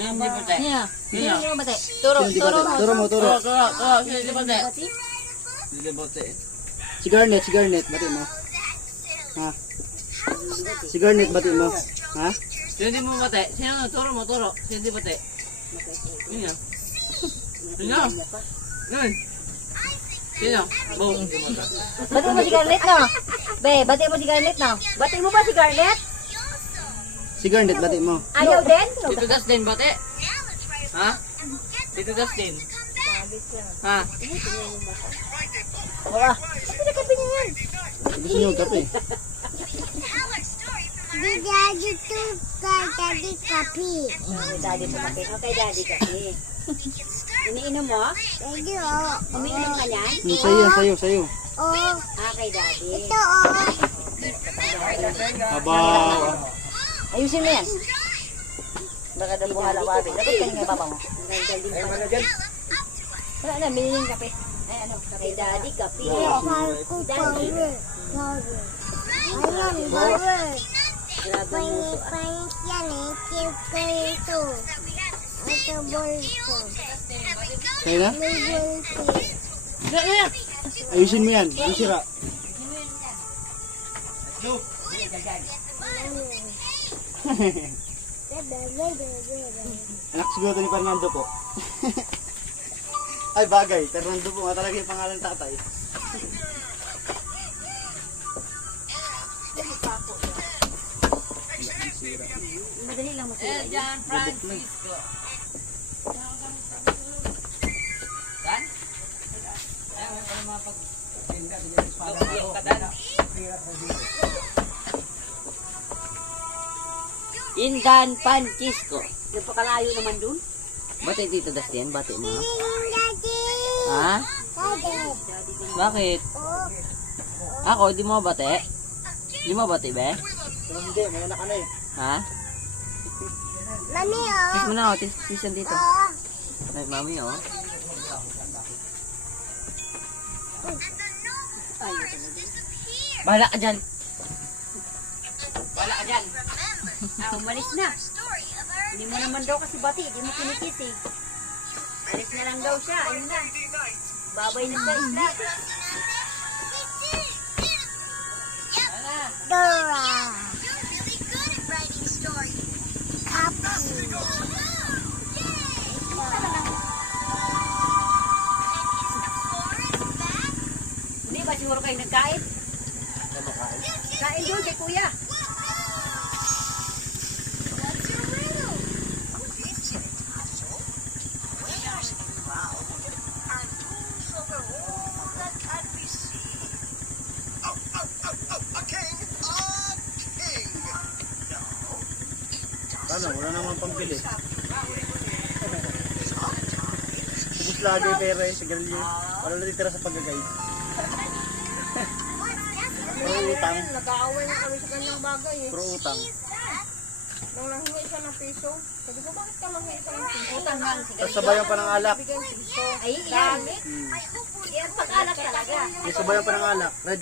Hindi bate. Sino mo bate? Turo mo. Turo. Hindi bate. Hindi bate. Si Garnet, bati mo. Ha? Si Garnet, bati mo. Ha? Hindi mo bate. Sino? Turo mo. Hindi bate. Sino? Sino? Boom. Bati mo si Garnet, no? Be, bati mo si Garnet, no? Bati mo ba si Garnet? Si Garnet, bati mo. Ayaw din? Tito Dustin bate. Ha? Tito Dustin. Ha? Wala. Hindi na kape niya yan. Gusto niyo kape? Di daddy to daddy kape. Daddy mo kape. Okay, daddy kape. Iniinom mo? Daddy oh. Umiinom ka niyan? Sa'yo. Oh. Okay, daddy. Ito oh. Abaw. Ayusin mo yan. Baka daw buhala ka abin. Dapat kanina papa mo. Wala na, biniling kape. Ay ano, kay daddy kape. Ako power. Ayan, power. Pangit yan eh. Tip ko ito. Ito bolso. Kaya na? May bolso. Ayusin mo yan. Yung sira. Anak siguro ni Fernando po. Ay bagay, Fernando po nga talaga yung pangalan ng tatay. Madali lang masira. Jan Francisco. Dan? Ayun, para mapag... Indan Francisco. Nagpakalayo naman dun. Bate Tito Dustin, bate mo. Daddy. Ha? Daddy. Bakit? Oh. Ako, di mo bate? Di mo bate, be? Hindi, may anak ka na eh. Ha? Mami oh. Kiss mo na ako, kiss dito. Oh. Ay, mami, oh. Bahala ka dyan. Bahala ka dyan. Umalis na. Hindi mo naman daw kasi bati, hindi mo kinikis eh. Alis na lang daw siya, ayun na. Babay na sa isla. Dora. Kape. Hindi ba siguro kayo nagkain? Kain doon kay kuya. Ano, wala naman pambili. Ubus lagi pera eh, sigarilyo. Wala na titira sa pag-guide. Pro utang. Nag-aaway na kami sa kanyang bagay eh. Pro utang. Nung nahingi siya ng piso, sabi ko, bakit ka manghingi siya ng piso? Utang nga ang Tapos sigarilyo. sabayan pa ng alak. Bigyan piso. Ay, yan. Yan pag-alak talaga. May sabayan pa ng alak. Red